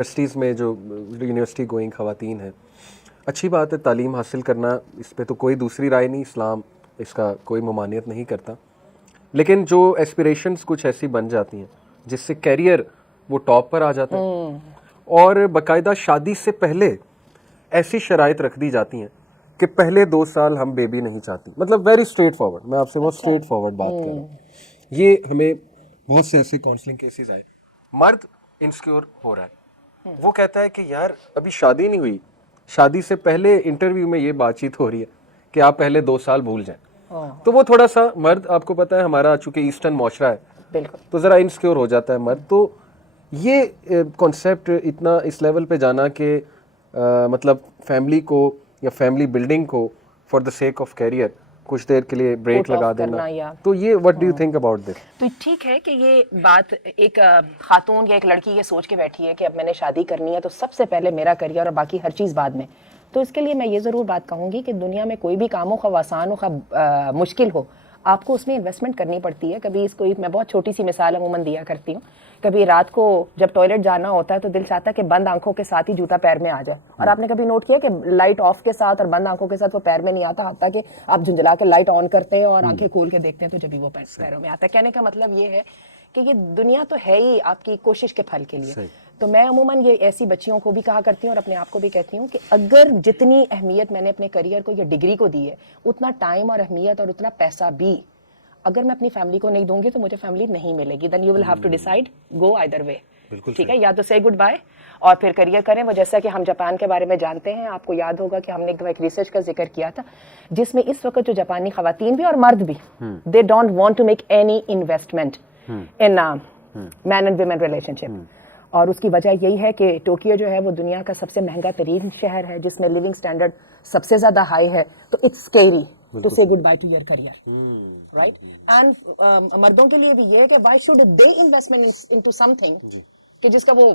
Universities میں جو university going خواتین ہیں، اچھی بات ہے تعلیم حاصل کرنا، اس پہ تو کوئی دوسری رائے نہیں، اسلام اس کا کوئی ممانعت نہیں کرتا. لیکن جو ایسپریشنز کچھ ایسی بن جاتی ہیں جس سے کیریئر وہ ٹاپ پر آ جاتا ہے، اور باقاعدہ شادی سے پہلے ایسی شرائط رکھ دی جاتی ہیں کہ پہلے 2 سال ہم بیبی نہیں چاہتی. مطلب ویری اسٹریٹ فارورڈ، میں آپ سے بہت اسٹریٹ فارورڈ بات کر رہا ہوں. یہ ہمیں بہت سے ایسے کاؤنسلنگ کیسز آئے، مرد انسیکیور ہو رہا ہے، وہ کہتا ہے کہ یار ابھی شادی نہیں ہوئی، شادی سے پہلے انٹرویو میں یہ بات چیت ہو رہی ہے کہ آپ پہلے 2 سال بھول جائیں. تو وہ تھوڑا سا مرد، آپ کو پتا ہے ہمارا چونکہ ایسٹرن معاشرہ ہے بالکل تو ذرا انسیکیور ہو جاتا ہے مرد. تو یہ کانسیپٹ اتنا اس لیول پہ جانا کہ مطلب فیملی کو یا فیملی بلڈنگ کو for the sake of career کچھ دیر کے لیے بریک لگا دینا، تو یہ what do you think about this? تو ٹھیک ہے کہ یہ بات ایک خاتون یا ایک لڑکی یہ سوچ کے بیٹھی ہے کہ اب میں نے شادی کرنی ہے تو سب سے پہلے میرا کریئر اور باقی ہر چیز بعد میں. تو اس کے لیے میں یہ ضرور بات کہوں گی کہ دنیا میں کوئی بھی کام ہو، خواہ آسان ہو خواہ مشکل ہو، آپ کو اس میں انویسٹمنٹ کرنی پڑتی ہے. کبھی اس کو میں بہت چھوٹی سی مثال عموماً دیا کرتی ہوں، کبھی رات کو جب ٹوائلٹ جانا ہوتا ہے تو دل چاہتا ہے کہ بند آنکھوں کے ساتھ ہی جوتا پیر میں آ جائے، اور آپ نے کبھی نوٹ کیا کہ لائٹ آف کے ساتھ اور بند آنکھوں کے ساتھ وہ پیر میں نہیں آتا، حتیٰ کہ آپ جھنجھلا کے لائٹ آن کرتے ہیں اور آنکھیں کھول کے دیکھتے ہیں تو جبھی وہ پیروں میں آتا ہے. کہنے کا مطلب یہ ہے کہ یہ دنیا تو ہے ہی آپ کی کوشش کے پھل کے لیے. تو میں عموماً یہ ایسی بچیوں کو بھی کہا کرتی ہوں اور اپنے آپ کو بھی کہتی ہوں کہ اگر جتنی اہمیت میں نے اپنے کریئر کو یا ڈگری کو دی ہے، اتنا ٹائم اور اہمیت اور اتنا پیسہ بھی اگر میں اپنی فیملی کو نہیں دوں گی تو مجھے فیملی نہیں ملے گی. Then you will have to decide go either way. ٹھیک ہے، یا تو سے گڈ بائے اور پھر کریئر کریں. وہ جیسا کہ ہم جاپان کے بارے میں جانتے ہیں، آپ کو یاد ہوگا کہ ہم نے ایک ریسرچ کا ذکر کیا تھا جس میں اس وقت جو جاپانی خواتین بھی اور مرد بھی they don't want to make any investment in men and women relationship. اور اس کی وجہ یہی ہے کہ ٹوکیو جو ہے وہ دنیا کا سب سے مہنگا ترین شہر ہے جس میں لیونگ سٹینڈرڈ سب سے زیادہ ہائی ہے. تو it's scary to say good bye to your career, right. And مردوں کے لیے بھی یہ ہے کہ why should they investment into something کہ جس کا وہ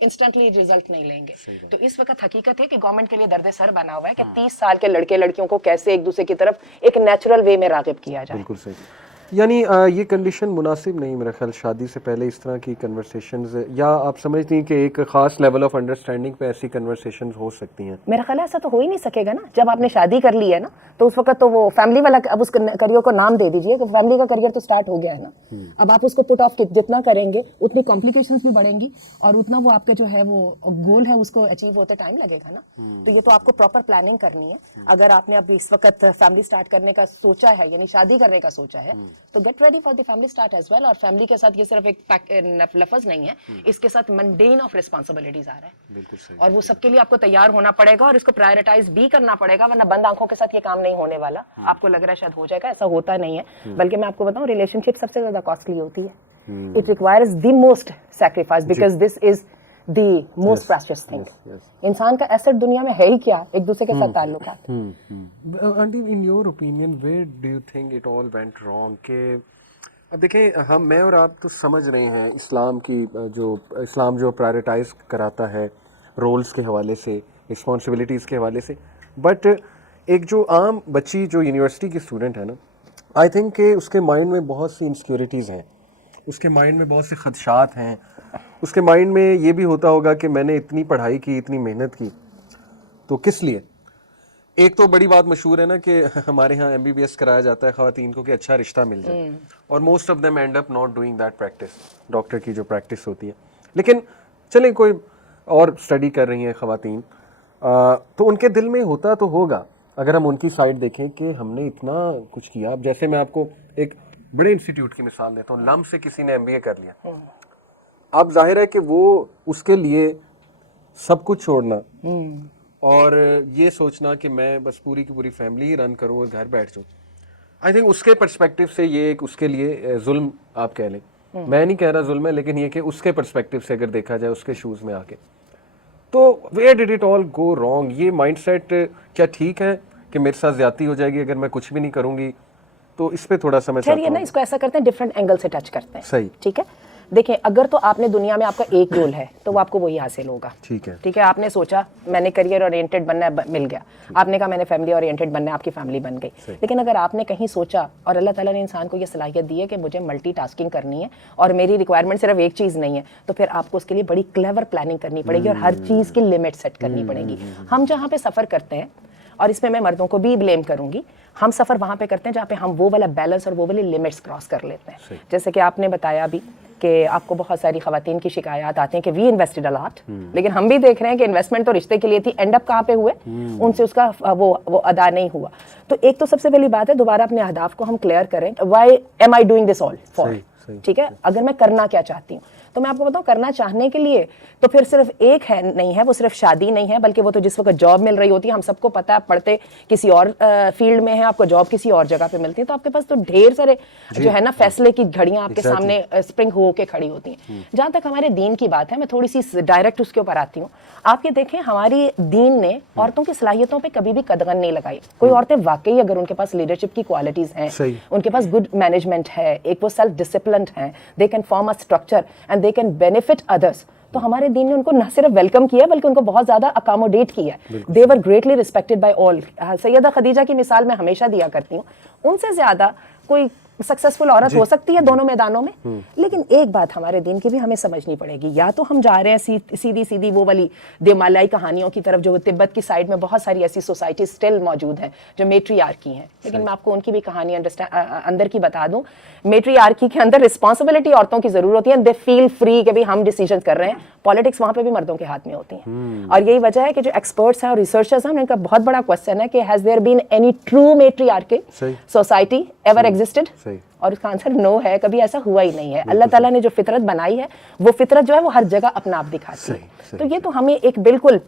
انسٹنٹلی ریزلٹ نہیں لیں گے. تو اس وقت حقیقت ہے کہ گورنمنٹ کے لیے درد سر بنا ہوا ہے کہ 30 سال کے لڑکے لڑکیوں کو کیسے ایک دوسرے کی طرف ایک نیچرل وے میں راغب کیا جائے. بالکل صحیح. یعنی یہ کنڈیشن مناسب نہیں میرا خیال شادی سے پہلے اس طرح کی کنورسیشنز، یا آپ سمجھتی ہیں کہ ایک خاص لیول آف انڈرسٹینڈنگ پہ ایسی کنورسیشنز ہو سکتی ہیں؟ میرا خیال ہے ایسا تو ہو ہی نہیں سکے گا نا. جب آپ نے شادی کر لی ہے نا تو اس وقت تو وہ فیملی والا، اب اس کریئر کو نام دے دیجئے کہ فیملی کا کریئر تو سٹارٹ ہو گیا ہے نا. اب آپ اس کو پٹ آف جتنا کریں گے اتنی کمپلیکیشنز بھی بڑھیں گی اور اتنا وہ آپ کے جو ہے وہ گول ہے اس کو اچیو ہوتے ٹائم لگے گا نا. تو یہ تو آپ کو پراپر پلاننگ کرنی ہے. اگر آپ نے اب اس وقت فیملی سٹارٹ کرنے کا سوچا ہے، یعنی شادی کرنے کا سوچا ہے، تو get ready for the family start as well. اور فیملی کے ساتھ یہ صرف ایک لفظ نہیں ہے، اس کے ساتھ منڈین آف ریسپانسبلٹیز آ رہا ہے. بالکل صحیح. اور وہ سب کے لیے آپ کو تیار ہونا پڑے گا اور اس کو پرائرٹائز بھی کرنا پڑے گا، ورنہ بند آنکھوں کے ساتھ یہ کام نہیں ہونے والا. آپ کو لگ رہا ہے شاید ہو جائے گا، ایسا ہوتا نہیں ہے. بلکہ میں آپ کو بتاؤں ریلیشن شپ سب سے زیادہ کاسٹلی ہوتی ہے. It requires the most sacrifice because this is the most precious thing. انسان کا ایسٹ دنیا میں ہے ہی کیا؟ ایک دوسرے کے ساتھ تعلقات. Aunty in your opinion where do you think it all went wrong? کہ اب دیکھیں میں اور آپ تو سمجھ رہے ہیں اسلام جو پرائرٹائز کراتا ہے رولز کے حوالے سے، رسپانسبلٹیز کے حوالے سے، بٹ ایک جو عام بچی جو یونیورسٹی کی اسٹوڈنٹ ہے نا، آئی تھنک کہ اس کے مائنڈ میں بہت سی انسیکیورٹیز ہیں، اس کے مائنڈ میں بہت سے خدشات ہیں. اس کے مائنڈ میں یہ بھی ہوتا ہوگا کہ میں نے اتنی پڑھائی کی، اتنی محنت کی، تو کس لیے؟ ایک تو بڑی بات مشہور ہے نا کہ ہمارے ہاں ایم بی بی ایس کرایا جاتا ہے خواتین کو کہ اچھا رشتہ مل جائے، اور most of them and up not doing that practice, doctor کی جو پریکٹس ہوتی ہے. لیکن چلیں کوئی اور اسٹڈی کر رہی ہیں خواتین، تو ان کے دل میں ہوتا تو ہوگا اگر ہم ان کی سائڈ دیکھیں کہ ہم نے اتنا کچھ کیا. اب جیسے میں آپ کو ایک بڑے انسٹیٹیوٹ کی مثال دیتا ہوں، لم سے کسی نے MBA کر لیا، اب ظاہر ہے کہ وہ اس کے لیے سب کچھ چھوڑنا اور یہ سوچنا کہ میں بس پوری کی پوری فیملی رن کروں اور گھر بیٹھ جاؤں، آئی تھنک اس کے پرسپیکٹو سے یہ ایک اس کے لیے ظلم آپ کہہ لیں. میں نہیں کہہ رہا ظلم ہے، لیکن یہ کہ اس کے پرسپیکٹو سے اگر دیکھا جائے اس کے شوز میں آ کے، تو where did it all go wrong? یہ مائنڈ سیٹ کیا ٹھیک ہے کہ میرے ساتھ زیادتی ہو جائے گی اگر میں کچھ بھی نہیں کروں گی؟ تو اس پہ تھوڑا سا میں چاہتا ہوں. اس کو ایسا کرتے ہیں ڈفرینٹ اینگل سے ٹچ کرتے ہیں. صحیح. ٹھیک ہے، دیکھیں اگر تو آپ نے دنیا میں آپ کا ایک گول ہے تو وہ آپ کو وہی حاصل ہوگا. ٹھیک ہے, آپ نے سوچا میں نے کریئر اورینٹڈ بننا ہے, مل گیا. آپ نے کہا میں نے فیملی اورینٹڈ بننا ہے, آپ کی فیملی بن گئی. لیکن اگر آپ نے کہیں سوچا اور اللہ تعالیٰ نے انسان کو یہ صلاحیت دی ہے کہ مجھے ملٹی ٹاسکنگ کرنی ہے اور میری ریکوائرمنٹ صرف ایک چیز نہیں ہے, تو پھر آپ کو اس کے لیے بڑی کلیور پلاننگ کرنی پڑے گی اور ہر چیز کی لمٹ سیٹ کرنی پڑے گی. ہم جہاں پہ سفر کرتے ہیں, اور اس میں مردوں کو بھی بلیم کروں گی, ہم سفر وہاں پہ کرتے ہیں جہاں پہ ہم وہ والا بیلنس اور وہ والی لمٹس کراس کر لیتے ہیں. جیسے کہ آپ نے بتایا بھی کہ آپ کو بہت ساری خواتین کی شکایات آتی ہیں کہ وی انویسٹڈ ا لاٹ, لیکن ہم بھی دیکھ رہے ہیں کہ انویسٹمنٹ تو رشتے کے لیے تھی, اینڈ اپ کہاں پہ ہوئے, ان سے اس کا وہ ادا نہیں ہوا. تو ایک تو سب سے پہلی بات ہے دوبارہ اپنے اہداف کو ہم کلیئر کریں. Why am I doing this all for, ٹھیک ہے, اگر میں کرنا کیا چاہتی ہوں تو میں آپ کو بتاؤں کرنا چاہنے کے لیے تو پھر صرف ایک ہے نہیں ہے, وہ صرف شادی نہیں ہے, بلکہ وہ تو جس وقت جاب مل رہی ہوتی ہے, ہم سب کو پتہ ہے, آپ پڑھتے کسی اور فیلڈ میں ہیں, آپ کو جاب کسی اور جگہ پہ ملتی ہے, تو آپ کے پاس تو ڈھیر سارے جو ہے نا فیصلے کی گھڑیاں آپ کے سامنے اسپرنگ ہو کے کھڑی ہوتی ہیں. جہاں تک ہمارے دین کی بات ہے, میں تھوڑی سی ڈائریکٹ اس کے اوپر آتی ہوں. آپ یہ دیکھیں ہماری دین نے عورتوں کی صلاحیتوں پہ کبھی بھی قدغن نہیں لگائی. کوئی عورتیں واقعی اگر ان کے پاس لیڈرشپ کی کوالٹیز ہیں, ان کے پاس گڈ مینجمنٹ ہے, ایک وہ سیلف ڈسپلنڈ ہیں, they can form a structure and they can benefit others, تو ہمارے دین نے ان کو نہ صرف ویلکم کیا بلکہ ان کو بہت زیادہ اکاموڈیٹ کیا ہے. دے ور گریٹلی ریسپیکٹڈ بائی آل. سیدہ خدیجہ کی مثال میں ہمیشہ دیا کرتی ہوں, ان سے زیادہ کوئی سکسیسفل عورت ہو سکتی ہے دونوں میدانوں میں. لیکن ایک بات ہمارے دین کی بھی ہمیں سمجھنی پڑے گی, یا تو ہم جا رہے ہیں سیدھی سیدھی وہ والی دیومالائی کہانیوں کی طرف, جو تبت کی سائڈ میں بہت ساری ایسی سوسائٹی اسٹل موجود ہیں جو میٹری آرکی ہیں, لیکن میں آپ کو ان کی بھی کہانی اندر کی بتا دوں. میٹری آرکی کے اندر رسپانسبلٹی عورتوں کی ضرور ہوتی ہے, دے فیل فری کہ ہم ڈیسیجن کر رہے ہیں. پالیٹکس وہاں پہ بھی مردوں کے ہاتھ میں ہوتی ہیں, اور یہی وجہ ہے کہ جو ایکسپرٹس ہیں اور ریسرچرز ہیں ان کا بہت بڑا کوشچن ہے کہ has there been any true matriarchy society ever existed, اور اس کا آنسر نو ہے, کبھی ایسا ہوا ہی نہیں ہے. اللہ تعالیٰ نے جو فطرت بنائی ہے وہ فطرت جو ہے وہ ہر جگہ اپنا آپ دکھاتی ہے. تو یہ تو ہمیں ایک بالکل,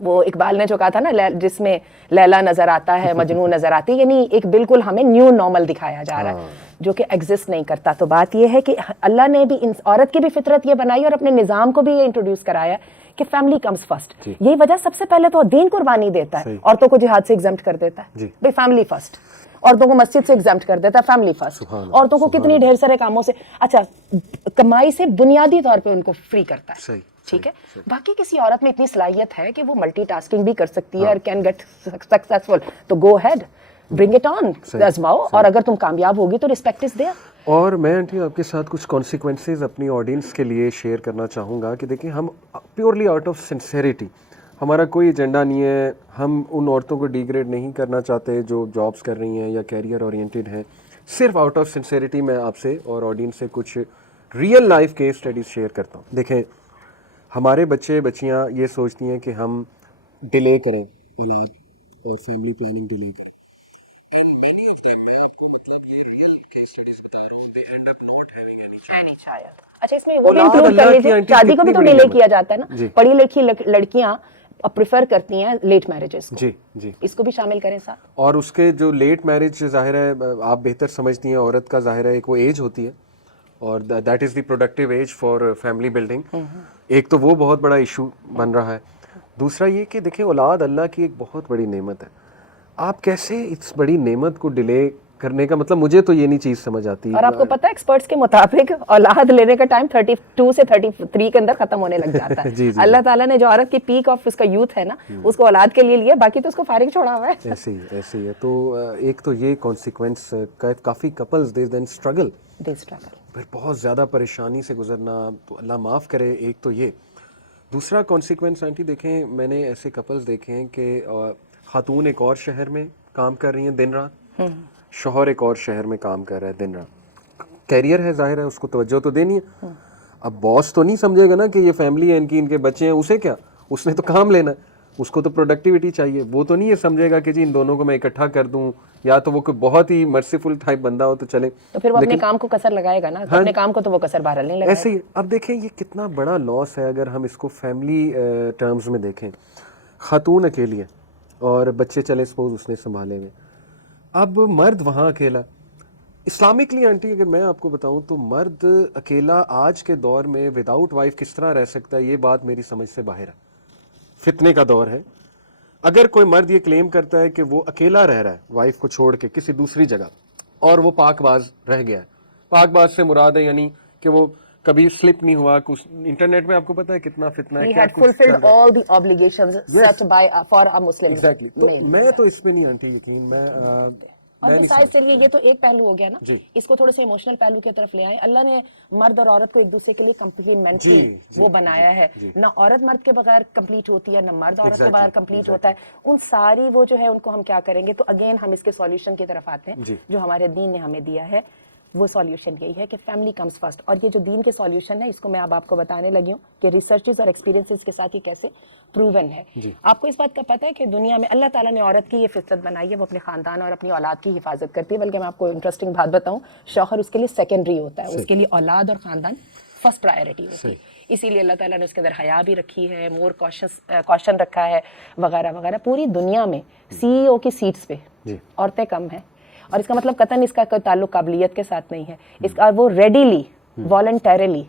وہ اقبال نے جو کہا تھا نا, جس میں لیلا نظر آتا ہے مجنوں نظر آتی, یعنی ایک بالکل ہمیں نیو نارمل دکھایا جا رہا ہے جو کہ ایگزسٹ نہیں کرتا. تو بات یہ ہے کہ اللہ نے بھی عورت کی بھی فطرت یہ بنائی اور اپنے نظام کو بھی یہ انٹروڈیوس کرایا کہ فیملی کمز فرسٹ. یہی وجہ سب سے پہلے تو دین قربانی دیتا ہے, عورتوں کو جہاد سے ایگزمپٹ کر دیتا ہے, بھائی فیملی فرسٹ. عورتوں کو مسجد سے ایگزمپٹ کر دیتا ہے, فیملی فرسٹ. عورتوں کو کتنی ڈھیر سارے کاموں سے, اچھا کمائی سے بنیادی طور پہ ان کو فری کرتا ہے, ٹھیک ہے. باقی کسی عورت میں اتنی صلاحیت ہے کہ وہ ملٹی ٹاسکنگ بھی کر سکتی ہے اور کین گیٹ سکسیسفل, تو گو ہیڈ, برنگ اٹ آن, آزماؤ, اور اگر تم کامیاب ہوگی تو ریسپیکٹ از دیئر. اور میں آنٹی آپ کے ساتھ کچھ کانسیکوینسز اپنی آڈینس کے لیے شیئر کرنا چاہوں گا کہ دیکھیں ہم پیورلی آؤٹ آف سنسیریٹی, ہمارا کوئی ایجنڈا نہیں ہے, ہم ان عورتوں کو ڈیگریڈ نہیں کرنا چاہتے جو جابس کر رہی ہیں یا کیریئر اورینٹیڈ ہیں. صرف آؤٹ آف سنسیریٹی میں آپ سے اور آڈینس سے کچھ real life case studies share کرتا ہوں. دیکھیں ہمارے بچے بچیاں یہ سوچتی ہیں کہ ہم ڈیلے کریں اولاد اور فیملی پلاننگ ڈیلے کریں. اچھا اس میں وہ بھی انکلوڈ کر لیجیے, شادی کو بھی تو ڈیلے کیا جاتا ہے نا, پڑھی لکھی لڑکیاں پریفر کرتی ہیں لیٹ میرجز کو, جی اس کو بھی شامل کریں ساتھ. اور اس کے جو لیٹ میرج ظاہر ہے آپ بہتر سمجھتی ہیں, عورت کا ظاہر ہے ایک وہ ایج ہوتی ہے اور that is the productive age for family building. ایک تو وہ بہت بڑا ایشو بن رہا ہے. دوسرا یہ کہ دیکھیں اولاد اللہ کی ایک بہت بڑی نعمت ہے. آپ کیسے اس بڑی نعمت کو ڈیلے کرنے کا, مطلب مجھے تو یہ نہیں چیز سمجھ آتی. اور آپ کو پتہ ہے ایکسپرٹس کے مطابق اولاد لینے کا ٹائم 32 سے 33 کے اندر ختم ہونے لگ جاتا ہے. اللہ تعالیٰ نے جو عورت کی پیک آف اس کا یوتھ ہے نا, اس کو اولاد کے لیے لیا, باقی تو اس کو فارغ چھوڑا ہوا ہے. ایسے ہی ہے. تو ایک تو یہ کانسیکوینس, کافی کپلز دے دین اسٹرگل, پھر بہت زیادہ پریشانی سے گزرنا, تو اللہ معاف کرے. ایک تو یہ. دوسرا کانسیکوینس آنٹی دیکھیں میں نے ایسے کپلز دیکھے ہیں کہ خاتون ایک اور شہر میں کام کر رہی ہیں دن رات, شوہر ایک اور شہر میں کام کر رہا ہے دن رات. کیریئر ہے ظاہر ہے, اس کو توجہ تو دینی ہے. اب باس تو نہیں سمجھے گا نا کہ یہ فیملی ہے ان کے بچے ہیں, اسے کیا, اس نے تو کام لینا ہے, اس کو تو پروڈکٹیوٹی چاہیے. وہ تو نہیں یہ سمجھے گا کہ جی ان دونوں کو میں اکٹھا کر دوں, یا تو وہ کوئی بہت ہی مرسیفل ٹائپ بندہ ہو تو چلے, تو پھر وہ اپنے کام کو کثر لگائے گا نا, اپنے کام کو تو وہ کثر بہرحال نہیں لگائے گا. ایسے ہی. اب دیکھیں یہ کتنا بڑا لاس ہے اگر ہم اس کو فیملی ٹرمز میں دیکھیں. خاتون اکیلی ہے اور بچے چلے سپوز اس نے سنبھالے ہوئے, اب مرد وہاں اکیلا. اسلامکلی آنٹی اگر میں آپ کو بتاؤں تو مرد اکیلا آج کے دور میں وداؤٹ وائف کس طرح رہ سکتا ہے, یہ بات میری سمجھ سے باہر ہے. فتنے کا دور ہے. اگر کوئی مرد یہ کلیم کرتا ہے کہ وہ اکیلا رہ رہا ہے وائف کو چھوڑ کے کسی دوسری جگہ, اور وہ پاک باز رہ گیا ہے, پاک باز سے مراد ہے یعنی کہ وہ کبھی سلپ نہیں ہوا کچھ. انٹرنیٹ میں آپ کو پتا ہے کتنا فتنہ ہے, He کیا had کچھ چل fulfilled رہا ہے. all the obligations set by for a Muslim exactly. تو male. میں تو اس پہ نہیں آنٹی یقین, میں اور بسائز چلیے یہ تو ایک پہلو ہو گیا نا, جی. اس کو تھوڑے سے ایموشنل پہلو کی طرف لے آئے. اللہ نے مرد اور عورت کو ایک دوسرے کے لیے کمپلیمنٹری وہ بنایا ہے. نہ عورت مرد کے بغیر کمپلیٹ ہوتی ہے, نہ مرد عورت کے بغیر کمپلیٹ ہوتا ہے. ان ساری وہ جو ہے ان کو ہم کیا کریں گے, تو اگین ہم اس کے سولیوشن کی طرف آتے ہیں جو ہمارے دین نے ہمیں دیا ہے. وہ سولیوشن یہی ہے کہ فیملی کمز فرسٹ. اور یہ جو دین کے سولیوشن ہے اس کو میں اب آپ کو بتانے لگی ہوں کہ ریسرچز اور ایکسپیرینسز کے ساتھ یہ کیسے پروون ہے. آپ کو اس بات کا پتہ ہے کہ دنیا میں اللہ تعالیٰ نے عورت کی یہ فطرت بنائی ہے, وہ اپنے خاندان اور اپنی اولاد کی حفاظت کرتی ہے. بلکہ میں آپ کو انٹرسٹنگ بات بتاؤں, شوہر اس کے لیے سیکنڈری ہوتا ہے, اس کے لیے اولاد اور خاندان فرسٹ پرائیورٹی ہوتی ہے. اسی لیے اللہ تعالیٰ نے اس کے اندر حیا بھی رکھی ہے, مور کوشن رکھا ہے وغیرہ وغیرہ. پوری دنیا میں CEO کی سیٹس پہ عورتیں کم ہیں, اور اس کا مطلب قطعاً اس کا کوئی تعلق قابلیت کے ساتھ نہیں ہے. اس کا وہ ریڈیلی والنٹریلی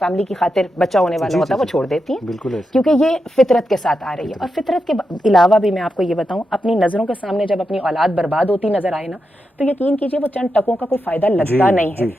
فیملی کی خاطر بچہ ہونے والا ہوتا ہے وہ چھوڑ دیتی ہیں, کیونکہ یہ فطرت کے ساتھ آ رہی ہے. اور فطرت کے علاوہ بھی میں آپ کو یہ بتاؤں, اپنی نظروں کے سامنے جب اپنی اولاد برباد ہوتی نظر آئے نا, تو یقین کیجئے وہ چند ٹکوں کا کوئی فائدہ لگتا نہیں ہے.